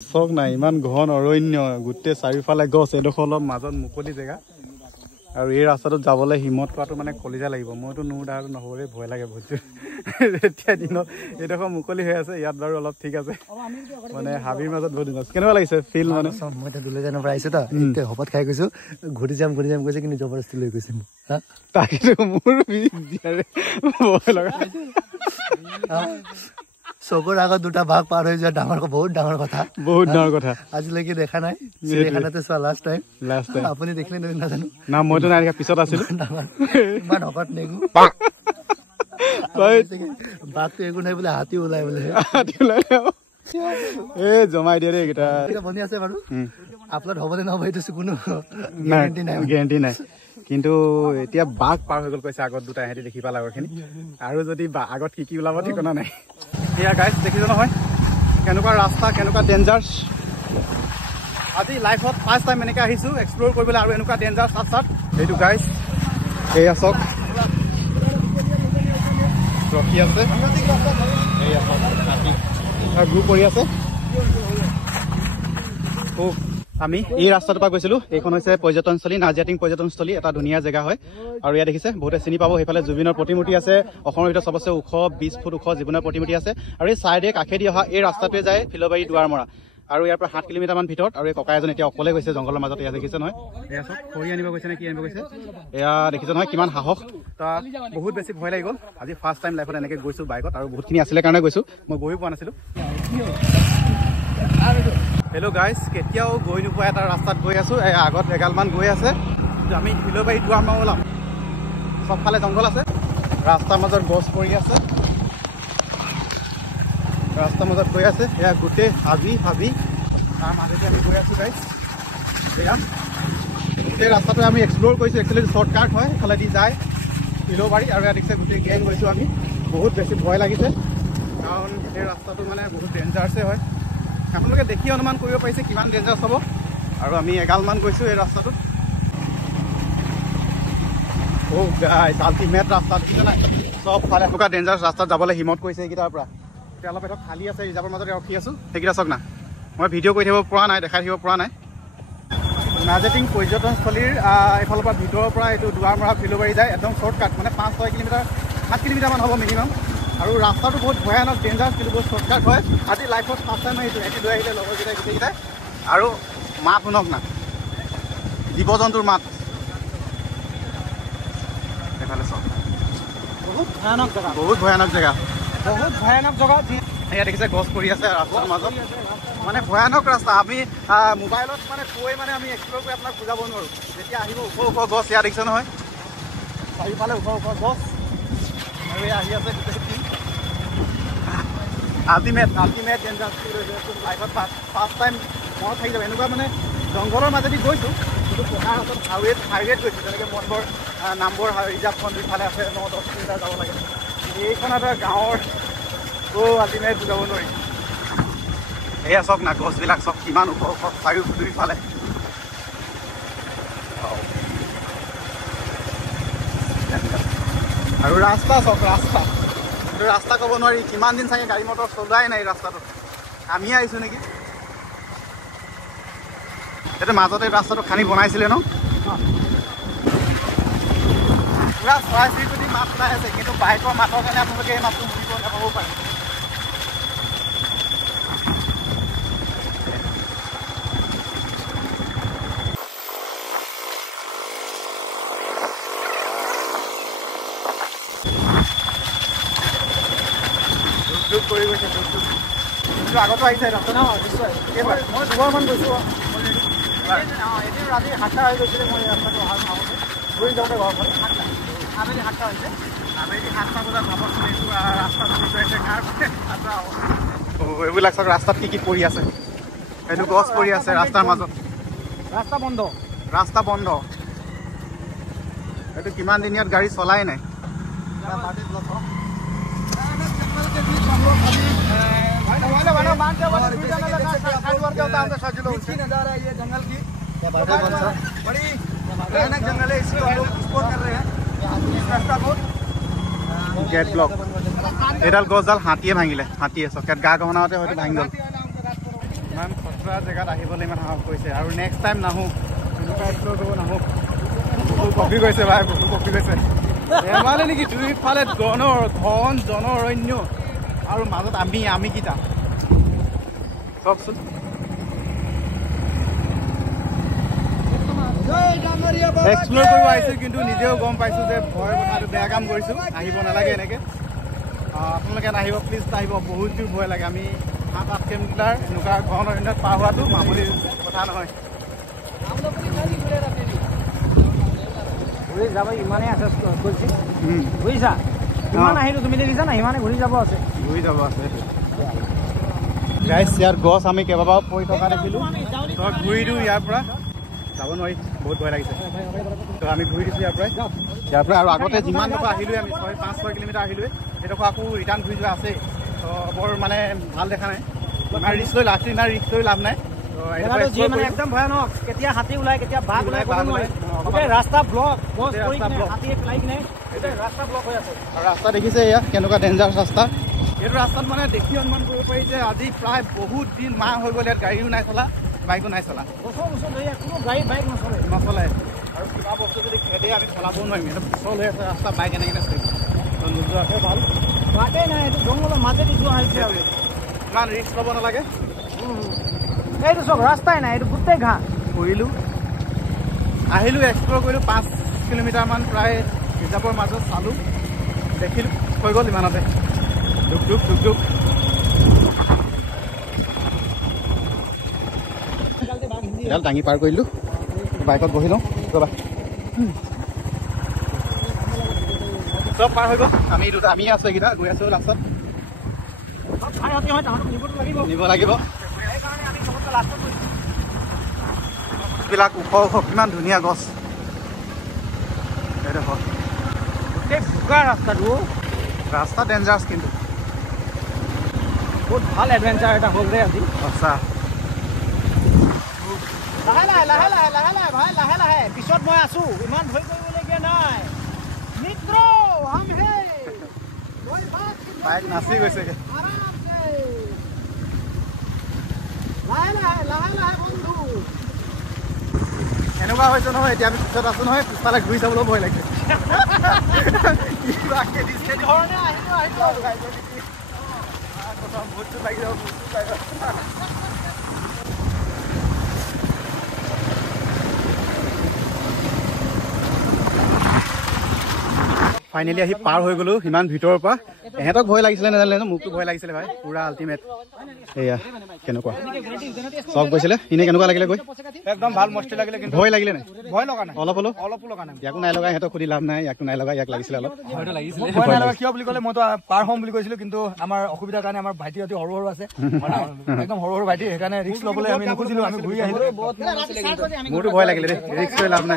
চক নাই ইমান ঘন অৰণ্য গোটেই চাৰিওফালে গছ এডোখৰ অলপ মাজত মুকলি জেগা আৰু এই ৰাস্তাটোত যাবলৈ হিমত কৰাটো মানে কলিজা লাগিব মইতো নোৰ ডাৰ নহ'বৰে ভয় লাগে বহুত এতিয়া দিনত এইডোখৰ মুকলি হৈ আছে ইয়াত বাৰু অলপ ঠিক আছে মানে হাবিৰ মাজত বহুত দিন কেনেকুৱা লাগিছে ফিল মানে মই দুলীয়াজানৰ পৰা আহিছো তো হপত খাই গৈছো ঘূৰি যাম কৈছে কিন্তু জবৰদস্তি লৈ গৈছে মোক তাকেতো মোৰ ভয় লগা চকুৰ আগত দুটা ভাগ পাৰ হৈ যোৱা বহুত ডাঙৰ কথা আজিলৈকে দেখা নাই চিৰিয়াখানাতে চোৱা লাষ্ট টাইম আপুনি দেখিলে নাজানো না মইতো নাই দেখা পিছত আছিলো ইমান হকত নেগু বাঘটো একো নাই বোলে হাতী ওলাই বোলে এই জমাই দিয়ে দেই এইকেইটা বনি আছে বাৰু আপলোড হ'বনে নহ'ব এইটো কোনো গেৰেণ্টি নাই কিন্তু এতিয়া বাঘ পাৰ হৈ গ'ল কৈছে আগত দুটা সিহঁতি দেখি পালে আগৰখিনি আৰু যদি আগত কি ওলাব ঠিকনা নাই এয়া গাইজ দেখিছে নহয় কেনেকুৱা ৰাস্তা কেনেকুৱা ডেঞ্জাৰ্ছ আজি লাইফত ফাৰ্ষ্ট টাইম এনেকৈ আহিছোঁ এক্সপ্ল'ৰ কৰিবলৈ আৰু এনেকুৱা ডেঞ্জাৰ্ছ ৰাস্তাত সেইটো গাইজ এয়া চক ৰখি আছে এয়া চক গ্ৰুপ কৰি আছে আমি এই ৰাস্তাটোৰ পৰা গৈছিলো এইখন হৈছে পৰ্যটনস্থলী নাজিয়াটিং পৰ্যটনস্থলী এটা ধুনীয়া জেগা হয় আৰু ইয়াত দেখিছে বহুতে চিনি পাব সেইফালে জুবিনৰ প্ৰতিমূৰ্তি আছে অসমৰ ভিতৰত চবচে ওখ 20 ফুট ওখ জুবিনৰ প্ৰতিমূৰ্তি আছে আৰু এই চাইডে কাষেদি অহা এই ৰাস্তাটোৱে যায় ফিলবাৰী দুৱাৰমৰা আৰু ইয়াৰ পৰা 7 কিলোমিটাৰমান ভিতৰত আৰু এই ককা এজন এতিয়া অকলে গৈছে জংঘলৰ মাজত এয়া দেখিছে নহয় এয়া চব খৰি আনিব গৈছে নে কি আনিব গৈছে এয়া দেখিছে নহয় কিমান সাহস বহুত বেছি ভয় লাগি গ'ল আজি ফাৰ্ষ্ট টাইম লাইফত এনেকৈ গৈছোঁ বাইকত আৰু বহুতখিনি আছিলে কাৰণে গৈছোঁ মই গৈও পোৱা নাছিলোঁ হেল্ল' গাইজ কেতিয়াও গৈ নোপোৱা এটা ৰাস্তাত গৈ আছোঁ এই আগত এগালমান গৈ আছে আমি ফিলবাৰী দুৱাৰমৰা ওলাম চবফালে জংঘল আছে ৰাস্তাৰ মাজত গছ পৰি আছে ৰাস্তাৰ মাজত গৈ আছে এয়া গোটেই হাবি তাৰ মাজতে আমি গৈ আছোঁ গাইজ এয়া গোটেই ৰাস্তাটো আমি এক্সপ্ল'ৰ কৰিছোঁ একচুৱেলি শ্বৰ্টকাট হয় এইফালেদি যায় ফিলবাৰী আৰু ইয়াত দেখিছে গোটেই গেং গৈছোঁ আমি বহুত বেছি ভয় লাগিছে কাৰণ এই ৰাস্তাটো মানে বহুত ডেঞ্জাৰ্ছে হয় আপোনালোকে দেখি অনুমান কৰিব পাৰিছে কিমান ডেঞ্জাৰ্ছ হ'ব আৰু আমি এগালমান গৈছোঁ এই ৰাস্তাটোত গাইজ আল্টিমেট ৰাস্তা দেখিছে নাই চবফালে এনেকুৱা ডেঞ্জাৰ্ছ ৰাস্তাত যাবলৈ হিমত কৰিছে এইকেইটাৰ পৰা এতিয়া অলপ এটা খালী আছে ৰিজাৰ্ভৰ মাজতে ৰখি আছোঁ সেইকেইটা চাওক না মই ভিডিঅ' কৰি থাকিব পৰা নাই দেখাই থাকিব পৰা নাই নাজিয়াটিং পৰ্যটনস্থলীৰ এইফালৰ পৰা ভিতৰৰ পৰা এইটো দুৱাৰমৰা ফিলবাৰী যায় একদম শ্বৰ্টকাট মানে 5-6 কিলোমিটাৰ 7 কিলোমিটাৰমান হ'ব মিনিমাম আৰু ৰাস্তাটো বহুত ভয়ানক ডেঞ্জাৰ্ছ কিন্তু বহুত শ্বৰ্টকাট হয় আজি লাইফত ফাৰ্ষ্ট টাইম আহিছোঁ এটি লৈ আহিলে লগৰকেইটাই গোটেইকেইটাই আৰু মাত শুনক না জীৱ জন্তুৰ মাত এইফালে চাওক বহুত ভয়ানক জেগা ইয়াত দেখিছে গছ পৰি আছে ৰাস্তাৰ মাজত মানে ভয়ানক ৰাস্তা আমি মোবাইলত মানে কৈ মানে আমি এক্সপ্ল'ৰ কৰি আপোনাক বুজাব নোৱাৰোঁ যেতিয়া আহিব ওখ ওখ গছ ইয়াত দেখিছে নহয় চাৰিওফালে ওখ ওখ গছ আৰু এই আহি আছে গোটেই আল্টিমেট ডেঞ্জাৰ্ছ লাইফত ফাৰ্ষ্ট টাইম মনত থাকি যাব এনেকুৱা মানে জংঘলৰ মাজেদি গৈছোঁ কিন্তু পঢ়াৰ হাতত হাইৱেত গৈছোঁ যেনেকৈ মনবৰ নামবৰ ৰিজাৰ্ভখন দুইফালে আছে 9-10 কিলোমিটাৰ যাব লাগে এইখন এটা গাঁৱৰ আল্টিমেট বুজাব নোৱাৰি এয়া চাওক না গছবিলাক চব কিমান ওখ ওখ দুইফালে আৰু ৰাস্তা চাওক ৰাস্তা ক'ব নোৱাৰি কিমান দিন চাগে গাড়ী মটৰ চলোৱাই নাই ৰাস্তাটোত আমি আহিছোঁ নেকি এইটো মাজতে ৰাস্তাটো খান্দি বনাইছিলে ন পুৰা চৰাই চিৰিকটি মাত ওলাই আছে কিন্তু বাইকৰ মাতৰ কাৰণে আপোনালোকে এই মাতটো শুনিব নাপাবও পাৰে কৰি গৈছে কিন্তু আগতো আহিছে ৰাস্তা ন নিশ্চয় এইবাৰ মই দুবাৰমান গৈছোঁ এদিন ৰাতি 7টা হৈ গৈছিলে মই ৰাস্তাটো অহাৰ আগতে ঘূৰি যাওঁতে ঘৰখন আবেলি 7টা হৈছে আবেলি 7টা বজাত ভাবক এইটো ৰাস্তাটো এইবিলাক চাওক ৰাস্তাত কি পৰি আছে এইটো গছ পৰি আছে ৰাস্তাৰ মাজত ৰাস্তা বন্ধ এইটো কিমান দিন ইয়াত গাড়ী চলাই নাই गेट ब्लॉक एडाल गजडाल हाथीए भांगिले हाथीए चकेट गा गहनाते हयतो भांगि गल এনেকুৱা জেগাত আহিবলৈ ইমান সাহস কৰিছে আৰু নেক্সট টাইম নাহোঁ এনেকুৱা এক্সপ্ল'ৰ কৰিব নাহোঁ বহুত কপি গৈছে ভাই বহুত কপি গৈছে ধেমালি নেকি দুইফালে ঘন জনৰণ্য আৰু মাজত আমি কেইটা চাওকচোন এক্সপ্ল'ৰ কৰিব আহিছোঁ কিন্তু নিজেও গম পাইছোঁ যে ভয় কথাটো বেয়া কাম কৰিছোঁ আহিব নালাগে এনেকৈ আপোনালোকে নাহিব প্লিজ নাহিব বহুত দূৰ ভয় লাগে আমি 7-8 কিলোমিটাৰ এনেকুৱা ঘন অৰণ্যত পাৰ হোৱাটো মামুলি কথা নহয় ঘূৰি যাব ইমানেই আছে কৈছে বুজিছা ইমান আহিলোঁ তুমি দেখিছা না ইমানে ঘূৰি যাব আছে গাইছ ইয়াৰ গছ আমি কেইবাবাৰো পৰি থকা দেখিলোঁ তো ঘূৰি দিওঁ ইয়াৰ পৰা যাব নোৱাৰি বহুত ভয় লাগিছে তো আমি ঘূৰি দিছোঁ ইয়াৰ পৰা আৰু আগতে যিমান ডোখৰ আহিলোঁৱে আমি 5-6 কিলোমিটাৰ আহিলোঁৱে সেইডোখৰ আকৌ ৰিটাৰ্ণ ঘূৰি যোৱা আছেই তো বৰ মানে ভাল দেখা নাই ইমান ৰিক্স লৈ লাভ নাই একদম ভয়ানক কেতিয়া হাতী ওলাই কেতিয়া বাঘ ওলাই ৰাস্তা ব্লক ৰাস্তা ব্লক হৈ আছে আৰু ৰাস্তা দেখিছে এয়া কেনেকুৱা ডেঞ্জাৰাছ ৰাস্তা এইটো ৰাস্তাত মানে দেখি অনুমান কৰিব পাৰি যে আজি প্ৰায় বহুত দিন মাহ হৈ গ'ল ইয়াত গাড়ীও নাই চলা বাইকো নাই চলা কোনো গাড়ী বাইক নচলে আৰু কিবা বস্তু যদি খেদে আমি চলাবও নোৱাৰিম এইটো পিছল হৈ আছে ৰাস্তা বাইক এনেকৈ চলিব নোযোৱাকৈ ভাল বাটেই নাই এইটো জংঘলৰ মাজেদি যোৱা হৈছে আৰু ইমান ৰিক্স ল'ব নালাগে এইটো চব ৰাস্তাই নাই এইটো গোটেই ঘাঁহ ফুৰিলোঁ আহিলোঁ এক্সপ্ল'ৰ কৰিলোঁ 5 কিলোমিটাৰমান প্ৰায় ৰিজাৰ্ভৰ মাজত চালোঁ দেখিলোঁ হৈ গ'ল ইমানতে দুখ এডাল দাঙি পাৰ কৰিলোঁ বাইকত বহি লওঁ ৰ'বা চব পাৰ হৈ গ'ল আমি আছোঁ এইকেইটা গৈ আছোঁ লাষ্টত নিব লাগিব বিলাক ওখ কিমান ধুনীয়া গছ গোটেই বোকা ৰাস্তা ডেঞ্জাৰাছ কিন্তু বহুত ভাল এডভেঞ্চাৰ এটা হ'ল দেই আজি সঁচা লাহে পিছত মই আছো ইমান ভয় কৰিবলগীয়া নাই মিত্ৰ বাইক নাচি গৈছেগে এনেকুৱা হৈছে নহয় এতিয়া আমি পিছত আছো নহয় পিছফালে ঘূৰি চাবলৈও ভয় লাগিছে ফাইনেলি আহি পাৰ হৈ গ'লো ইমান ভিতৰৰ পৰা এহেঁতক ভয় লাগিছিলে নাজানিলে মোকতো ভয় লাগিছিলে ভাই পুৰা আল্টিমেট এয়া কেনেকুৱা চব গৈছিলে এনে কেনেকুৱা লাগিলে গৈ একদম ভাল মস্তি লাগিলে কিন্তু ভয় লাগিলে নাই ভয় লগা নাই অলপ লগা নাই ইয়াকো নাই লগা সিহঁতক সুধি লাভ নাই ইয়াকো নাই লগা ইয়াক লাগিছিলে অলপ ভয় নাই লগা কিয় বুলি ক'লে মইতো পাৰ হ'ম বুলি কৈছিলো কিন্তু আমাৰ অসুবিধাৰ কাৰণে আমাৰ ভাইটি অতি সৰু আছে একদম সৰু ভাইটি সেইকাৰণে ৰিস্ক ল'বলৈ আমি নুখুজিলো আমি ঘূৰি আহিলো মোৰতো ভয় লাগিলে দেই ৰিস্ক লৈ লাভ নাই